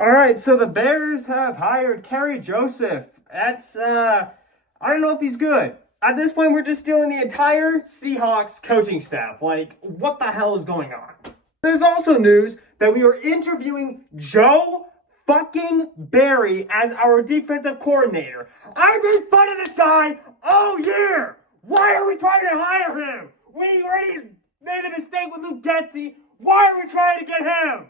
All right, so the Bears have hired Kerry Joseph. I don't know if he's good. At this point, we're just stealing the entire Seahawks coaching staff. Like, what the hell is going on? There's also news that we are interviewing Joe fucking Barry as our defensive coordinator. I've made fun of this guy all year. Why are we trying to hire him? We already made a mistake with Luke Getsy. Why are we trying to get him?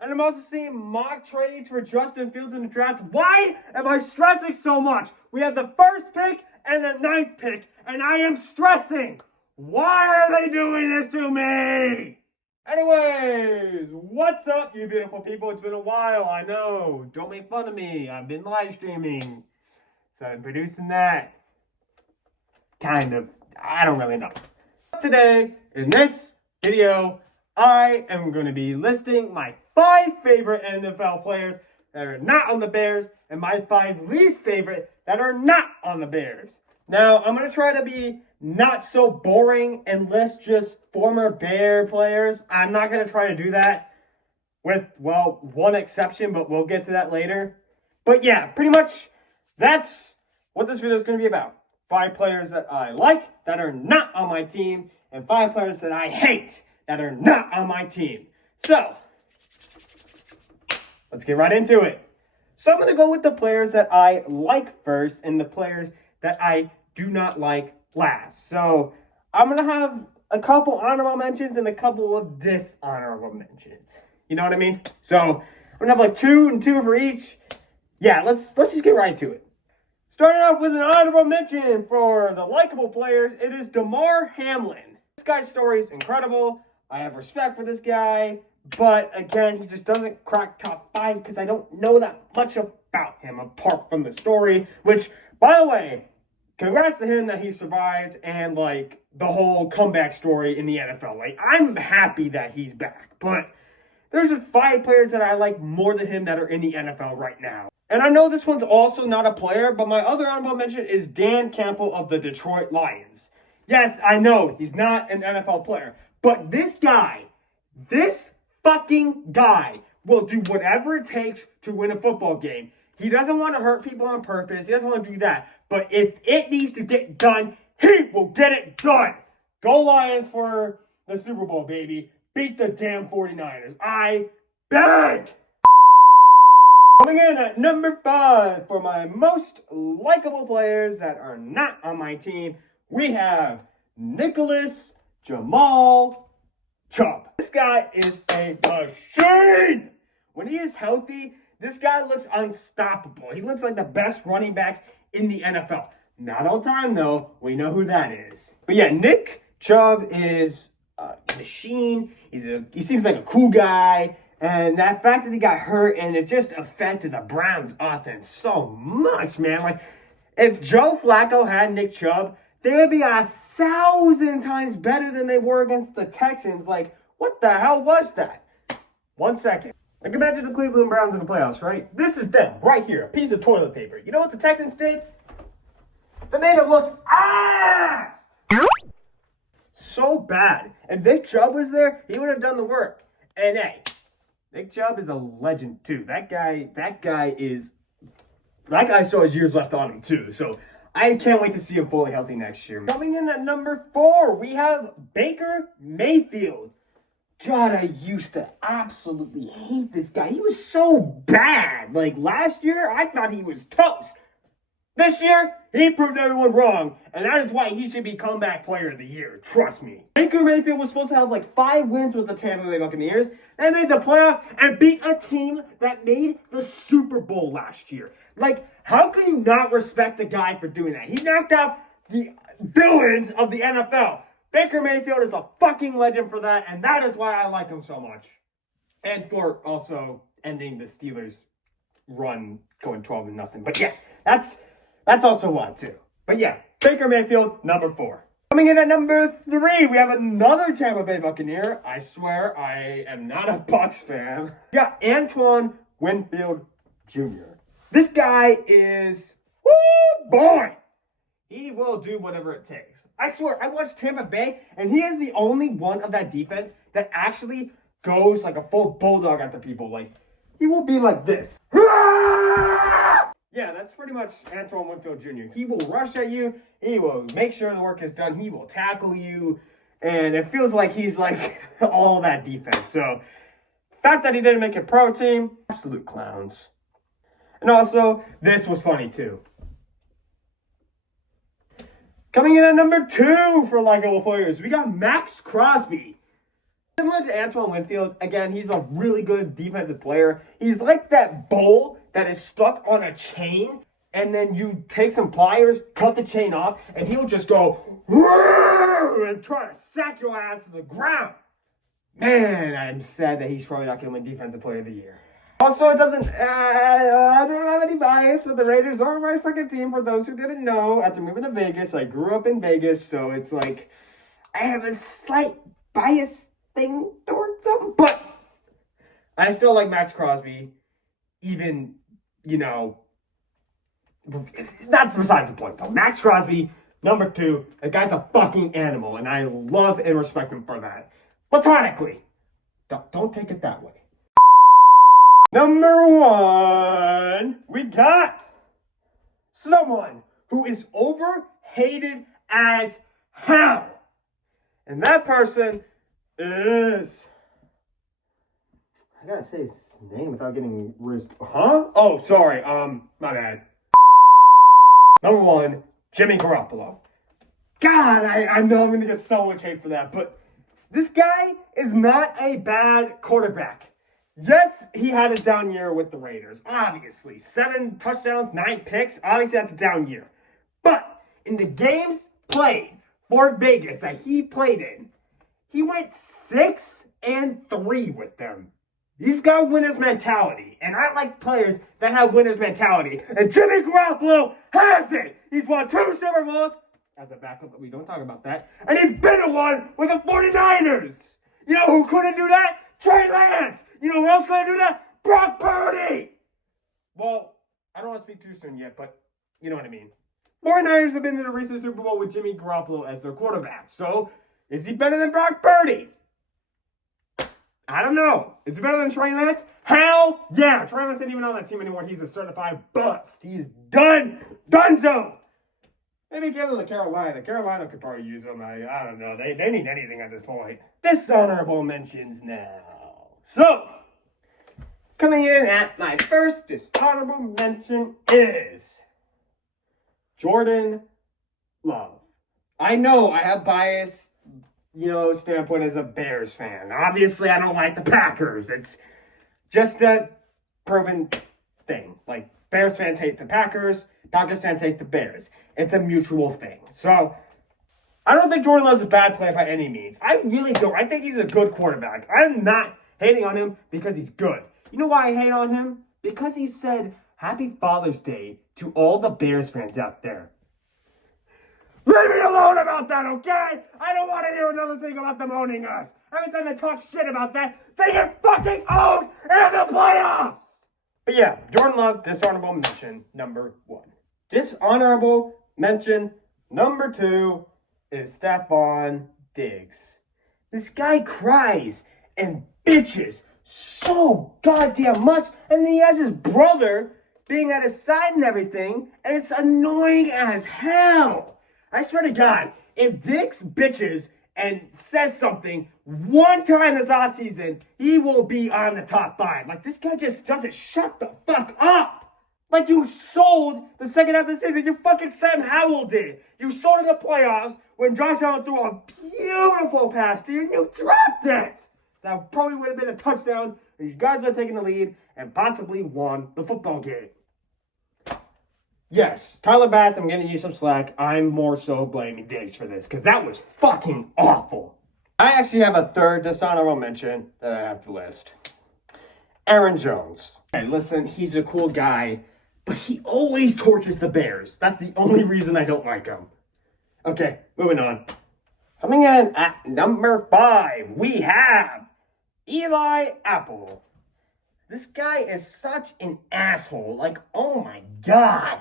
And I'm also seeing mock trades for Justin Fields in the draft. Why am I stressing so much? We have the first pick and the 9th pick, and I am stressing. Why are they doing this to me? Anyways, what's up, you beautiful people? It's been a while, I know. Don't make fun of me. I've been live streaming. So I'm producing that. Kind of. I don't really know. Today, in this video, I am going to be listing my 5 favorite NFL players that are not on the Bears and my 5 least favorite that are not on the Bears. Now, I'm going to try to be not so boring and list just former Bear players. I'm not going to try to do that with, well, one exception, but we'll get to that later. But yeah, pretty much that's what this video is going to be about. 5 players that I like that are not on my team and 5 players that I hate that are not on my team. So, let's get right into it. So I'm going to go with the players that I like first and the players that I do not like last. So I'm going to have a couple honorable mentions and a couple of dishonorable mentions. You know what I mean? So I'm going to have like 2 and 2 for each. Yeah, let's just get right to it. Starting off with an honorable mention for the likable players, it is Damar Hamlin. This guy's story is incredible. I have respect for this guy. But again, he just doesn't crack top 5 because I don't know that much about him apart from the story. Which, by the way, congrats to him that he survived and like the whole comeback story in the NFL. Like, I'm happy that he's back. But there's just 5 players that I like more than him that are in the NFL right now. And I know this one's also not a player, but my other honorable mention is Dan Campbell of the Detroit Lions. Yes, I know he's not an NFL player, but this fucking guy will do whatever it takes to win a football game. He doesn't want to hurt people on purpose. He doesn't want to do that. But if it needs to get done, he will get it done. Go Lions for the Super Bowl, baby. Beat the damn 49ers. I beg. Coming in at number 5 for my most likable players that are not on my team, we have Nicholas Jamal Chubb. This guy is a machine. When he is healthy, this guy looks unstoppable. He looks like the best running back in the NFL. Not all time, though. We know who that is. But yeah, Nick Chubb is a machine. He seems like a cool guy. And that fact that he got hurt and it just affected the Browns offense so much, man. Like, if Joe Flacco had Nick Chubb, they would be 1,000 times better than they were against the Texans. Like, what the hell was that? 1 second. Like, imagine the Cleveland Browns in the playoffs, right? This is them, right here, a piece of toilet paper. You know what the Texans did? They made them look ass! So bad. If Nick Chubb was there, he would have done the work. And hey, Nick Chubb is a legend, too. That guy still has years left on him, too. So I can't wait to see him fully healthy next year. Coming in at number 4, we have Baker Mayfield. God, I used to absolutely hate this guy. He was so bad. Like, last year, I thought he was toast. This year, he proved everyone wrong, and that is why he should be comeback player of the year. Trust me. Baker Mayfield was supposed to have like 5 wins with the Tampa Bay Buccaneers. They made the playoffs and beat a team that made the Super Bowl last year. Like, how can you not respect the guy for doing that? He knocked out the villains of the NFL. Baker Mayfield is a fucking legend for that, and that is why I like him so much. And for also ending the Steelers' run going 12-0. But yeah, that's also why, too. But yeah, Baker Mayfield, number 4. Coming in at number 3, we have another Tampa Bay Buccaneer. I swear I am not a Bucs fan. We got Antoine Winfield Jr. This guy is, woo, boy. He will do whatever it takes. I swear, I watched Tampa Bay, and he is the only one of that defense that actually goes like a full bulldog at the people. Like, he will be like this. Yeah, that's pretty much Antoine Winfield Jr. He will rush at you. He will make sure the work is done. He will tackle you. And it feels like he's like all that defense. So, the fact that he didn't make a pro team, absolute clowns. And also, this was funny too. Coming in at number 2 for likable players, we got Maxx Crosby. Similar to Antoine Winfield, again, he's a really good defensive player. He's like that bull that is stuck on a chain, and then you take some pliers, cut the chain off, and he'll just go and try to sack your ass to the ground. Man, I'm sad that he's probably not going to win Defensive Player of the Year. Also, it doesn't, I don't have any bias, but the Raiders are my second team. For those who didn't know, after moving to Vegas, I grew up in Vegas, so it's like, I have a slight bias thing towards them, but I still like Maxx Crosby, even, you know, that's besides the point, though. Maxx Crosby, number 2, the guy's a fucking animal, and I love and respect him for that. Platonically. Don't take it that way. Number 1, we got someone who is over-hated as hell. And that person is... I gotta say his name without getting rizzed. Huh? Oh, sorry. My bad. Number 1, Jimmy Garoppolo. God, I know I'm gonna get so much hate for that, but this guy is not a bad quarterback. Yes, he had a down year with the Raiders, obviously. 7 touchdowns, 9 picks. Obviously, that's a down year. But in the games played for Vegas that he played in, he went 6-3 with them. He's got winner's mentality. And I like players that have winner's mentality. And Jimmy Garoppolo has it. He's won 2 Super Bowls. As a backup, we don't talk about that. And he's been a one with the 49ers. You know who couldn't do that? Trey Lance. You know who else couldn't do that? Brock Purdy. Well, I don't want to speak too soon yet, but you know what I mean. 49ers have been to the recent Super Bowl with Jimmy Garoppolo as their quarterback. So, is he better than Brock Purdy? I don't know. Is he better than Trey Lance? Hell yeah. Trey Lance isn't even on that team anymore. He's a certified bust. He's done. Dunzo. Maybe give him to Carolina. Carolina could probably use him. I don't know. They need anything at this point. Dishonorable mentions now. So, coming in at my first dishonorable mention is Jordan Love. I know I have bias, standpoint as a Bears fan. Obviously, I don't like the Packers. It's just a proven thing. Like, Bears fans hate the Packers. Packers fans hate the Bears. It's a mutual thing. So, I don't think Jordan Love's a bad player by any means. I really don't. I think he's a good quarterback. I'm not hating on him because he's good. You know why I hate on him? Because he said, Happy Father's Day to all the Bears fans out there. Leave me alone about that, okay? I don't want to hear another thing about them owning us. Every time they talk shit about that, they get fucking owned in the playoffs! But yeah, Jordan Love, dishonorable mention number 1. Dishonorable mention number 2 is Stefon Diggs. This guy cries and bitches so goddamn much, and then he has his brother being at his side and everything, and it's annoying as hell. I swear to God, if Diggs bitches and says something one time this offseason, he will be on the top 5. Like, this guy just doesn't shut the fuck up. Like, you sold the second half of the season. You fucking Sam Howell did. You sold in the playoffs when Josh Allen threw a beautiful pass to you, and you dropped it. That probably would have been a touchdown, and you guys would have taken the lead and possibly won the football game. Yes, Tyler Bass, I'm giving you some slack. I'm more so blaming Diggs for this, because that was fucking awful. I actually have a third dishonorable mention that I have to list. Aaron Jones. Hey, listen, he's a cool guy, but he always tortures the Bears. That's the only reason I don't like him. Okay, moving on. Coming in at number 5, we have Eli Apple. This guy is such an asshole. Like, oh my God.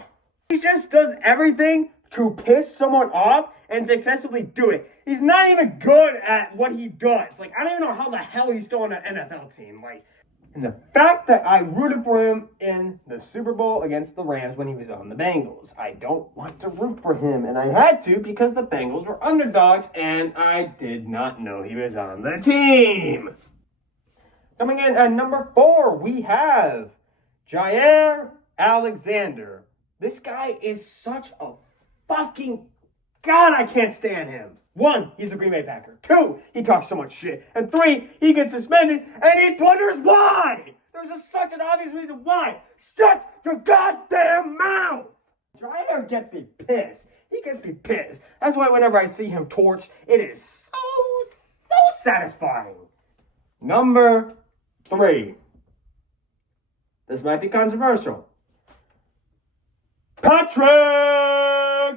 He just does everything to piss someone off, and successfully do it. He's not even good at what he does. Like, I don't even know how the hell he's still on an NFL team. Like, and the fact that I rooted for him in the Super Bowl against the Rams when he was on the Bengals. I don't want to root for him, and I had to because the Bengals were underdogs, and I did not know he was on the team. Coming in at number 4, we have Jaire Alexander. This guy is such a fucking... God, I can't stand him. 1, he's a Green Bay Packer. 2, he talks so much shit. And 3, he gets suspended, and he wonders why. There's such an obvious reason why. Shut your goddamn mouth. Jaire gets me pissed. He gets me pissed. That's why whenever I see him torched, it is so satisfying. Number 3. This might be controversial. Patrick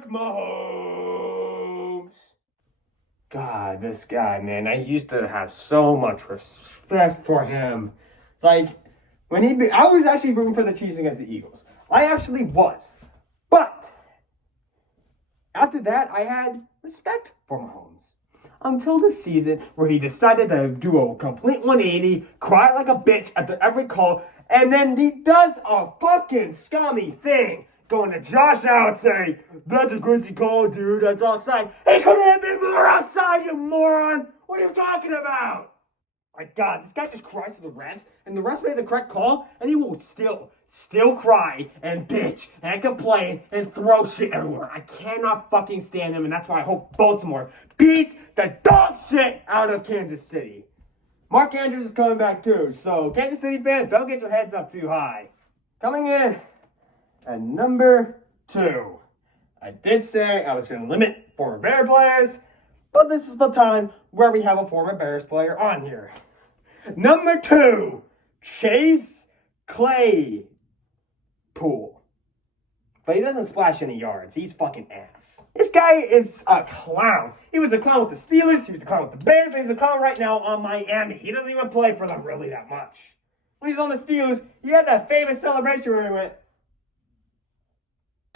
Mahomes. God, this guy, man, I used to have so much respect for him. Like, I was actually rooting for the Chiefs against the Eagles. I actually was. But after that, I had respect for Mahomes. Until the season where he decided to do a complete 180, cry like a bitch after every call, and then he does a fucking scummy thing. Going to Josh Allen saying, "That's a crazy call, dude. That's offside." He couldn't have been more offside, you moron. What are you talking about? My God, this guy just cries to the refs, and the refs made the correct call, and he will still cry and bitch and complain and throw shit everywhere. I cannot fucking stand him, and that's why I hope Baltimore beats the dog shit out of Kansas City. Mark Andrews is coming back too, so Kansas City fans, don't get your heads up too high. Coming in at number 2. I did say I was going to limit former Bear players, but this is the time where we have a former Bears player on here. Number 2, Chase Claypool. But he doesn't splash any yards. He's fucking ass. This guy is a clown. He was a clown with the Steelers. He was a clown with the Bears. And he's a clown right now on Miami. He doesn't even play for them really that much. When he's on the Steelers, he had that famous celebration where he went,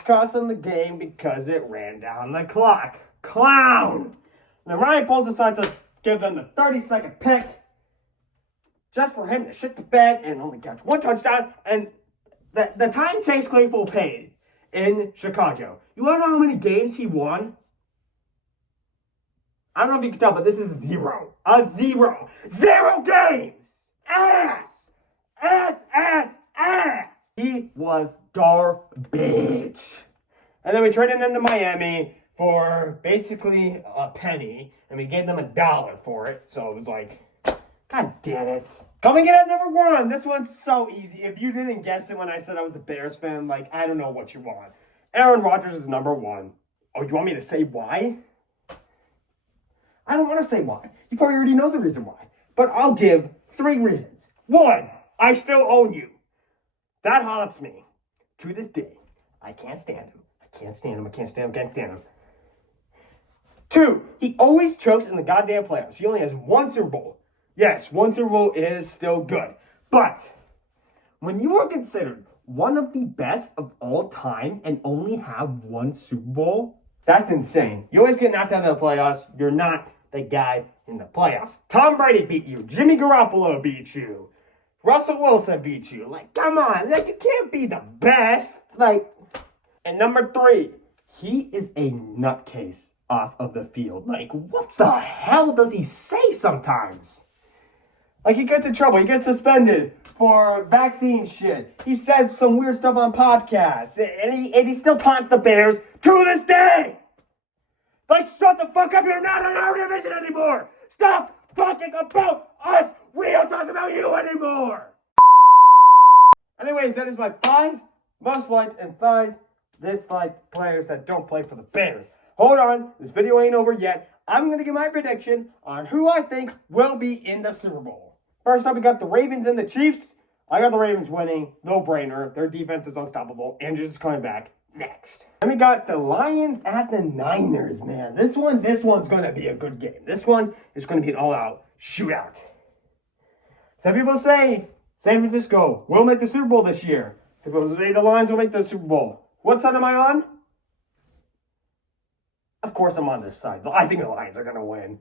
cost them the game because it ran down the clock. Clown! And then Ryan Poles decides to give them the 30-second pick just for him to shit the bed and only catch 1 touchdown. And the time Chase Claypool paid in Chicago. You want to know how many games he won? I don't know if you can tell, but this is 0. A 0. 0 games! Ass! Ass, ass, ass! He was garbage. And then we traded him to Miami for basically a penny, and we gave them $1 for it. So it was like, God damn it. Coming in at number 1. This one's so easy. If you didn't guess it when I said I was a Bears fan, like, I don't know what you want. Aaron Rodgers is number 1. Oh, you want me to say why? I don't want to say why. You probably already know the reason why. But I'll give 3 reasons. 1, I still own you. That haunts me to this day. I can't stand him. I can't stand him. I can't stand him. Can't stand him. 2, he always chokes in the goddamn playoffs. He only has 1 Super Bowl. Yes, 1 Super Bowl is still good. But when you are considered one of the best of all time and only have 1 Super Bowl, that's insane. You always get knocked out of the playoffs. You're not the guy in the playoffs. Tom Brady beat you. Jimmy Garoppolo beat you. Russell Wilson beat you. Like, come on. Like, you can't be the best. Like, and number 3, he is a nutcase off of the field. Like, what the hell does he say sometimes? Like, he gets in trouble. He gets suspended for vaccine shit. He says some weird stuff on podcasts. And he still taunts the Bears to this day. Like, shut the fuck up. You're not in our division anymore. Stop talking about us. We don't talk about you anymore. Anyways, that is my 5 most liked and 5 disliked players that don't play for the Bears. Hold on. This video ain't over yet. I'm going to give my prediction on who I think will be in the Super Bowl. First up, we got the Ravens and the Chiefs. I got the Ravens winning. No brainer. Their defense is unstoppable. Andrews is coming back next. Then we got the Lions at the Niners, man. This one's going to be a good game. This one is going to be an all-out shootout. Some people say San Francisco will make the Super Bowl this year. Some people say the Lions will make the Super Bowl. What side am I on? Of course, I'm on their side. I think the Lions are going to win.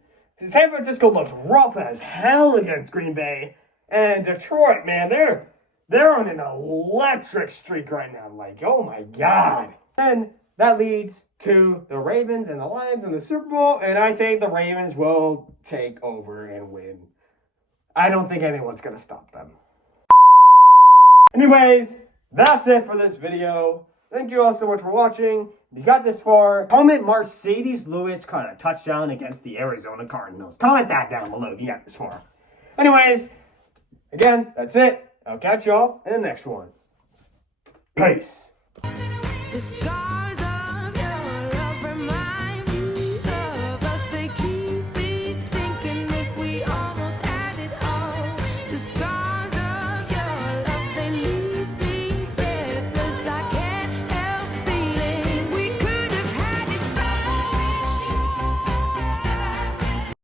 San Francisco looks rough as hell against Green Bay. And Detroit, man, they're on an electric streak right now. Like, oh my God. And that leads to the Ravens and the Lions in the Super Bowl. And I think the Ravens will take over and win. I don't think anyone's going to stop them. Anyways, that's it for this video. Thank you all so much for watching. If you got this far, comment Marcedes Lewis caught a touchdown against the Arizona Cardinals. Comment that down below if you got this far. Anyways, again, that's it. I'll catch y'all in the next one. Peace.